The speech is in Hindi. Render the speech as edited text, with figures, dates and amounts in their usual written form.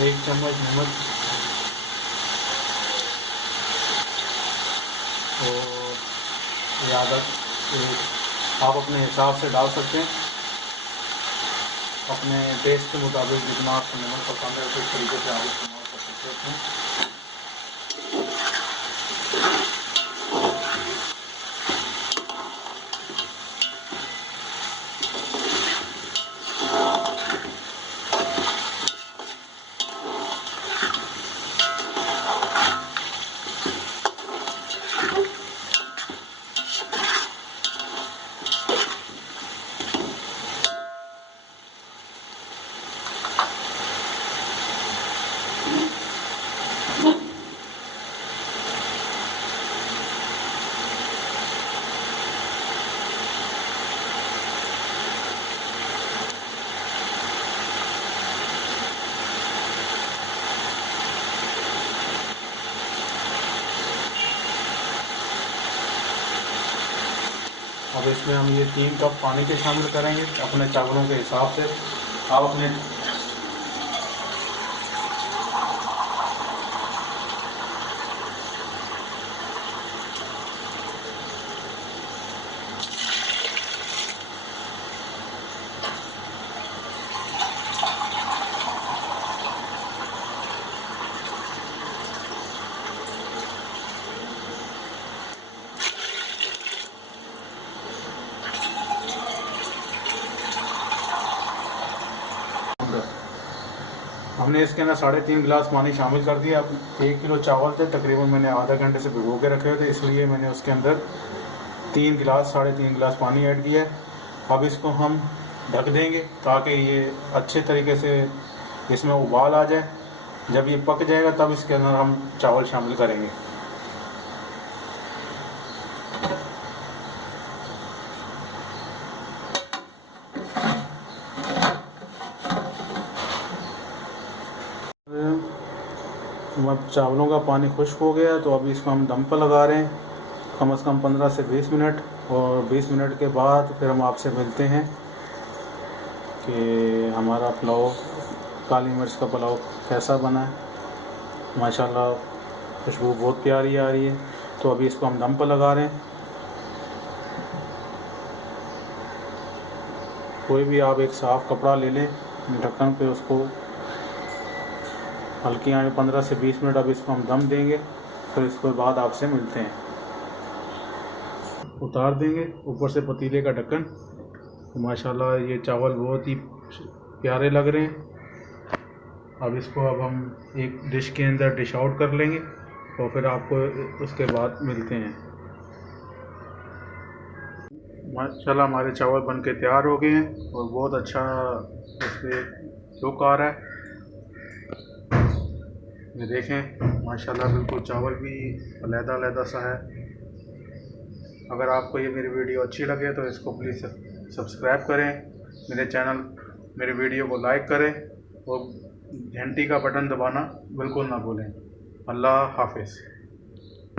1 चम्मच नमक और ये आप अपने हिसाब से डाल सकते हैं, अपने टेस्ट के मुताबिक जितना आपको नमक पसंद है उस तरीके से आप इस्तेमाल कर सकते हैं। अब इसमें हम ये 3 कप पानी के शामिल करेंगे अपने चावलों के हिसाब से। आप अपने हमने इसके अंदर 3.5 गिलास पानी शामिल कर दिया। अब 1 किलो चावल थे, तकरीबन मैंने आधा घंटे से भिगो के रखे हुए थे, इसलिए मैंने उसके अंदर 3.5 गिलास पानी ऐड किया है। अब इसको हम ढक देंगे ताकि ये अच्छे तरीके से इसमें उबाल आ जाए। जब ये पक जाएगा तब इसके अंदर हम चावल शामिल करेंगे। अब चावलों का पानी खुश्क हो गया तो अभी इसको हम दम पर लगा रहे हैं कम से कम 15 से 20 मिनट, और 20 मिनट के बाद फिर हम आपसे मिलते हैं कि हमारा पुलाव, काली मिर्च का पुलाव कैसा बना है। माशाल्लाह खुशबू बहुत प्यारी आ रही है। तो अभी इसको हम दम पर लगा रहे हैं। कोई भी आप एक साफ़ कपड़ा ले लें, ढक्कन पे उसको हल्की आँच 15 से 20 मिनट अब इसको हम दम देंगे, फिर इसके बाद आपसे मिलते हैं। उतार देंगे ऊपर से पतीले का ढक्कन। तो माशाल्लाह ये चावल बहुत ही प्यारे लग रहे हैं। अब इसको हम एक डिश के अंदर डिश आउट कर लेंगे और फिर आपको उसके बाद मिलते हैं। माशाल्लाह हमारे चावल बन के तैयार हो गए हैं और बहुत अच्छा इसमें लुक आ रहा है। ये देखें माशाल्लाह बिल्कुल चावल भी अलग-अलग सा है। अगर आपको ये मेरी वीडियो अच्छी लगे तो इसको प्लीज़ सब्सक्राइब करें, मेरे वीडियो को लाइक करें और घंटी का बटन दबाना बिल्कुल ना भूलें। अल्लाह हाफ़िज़।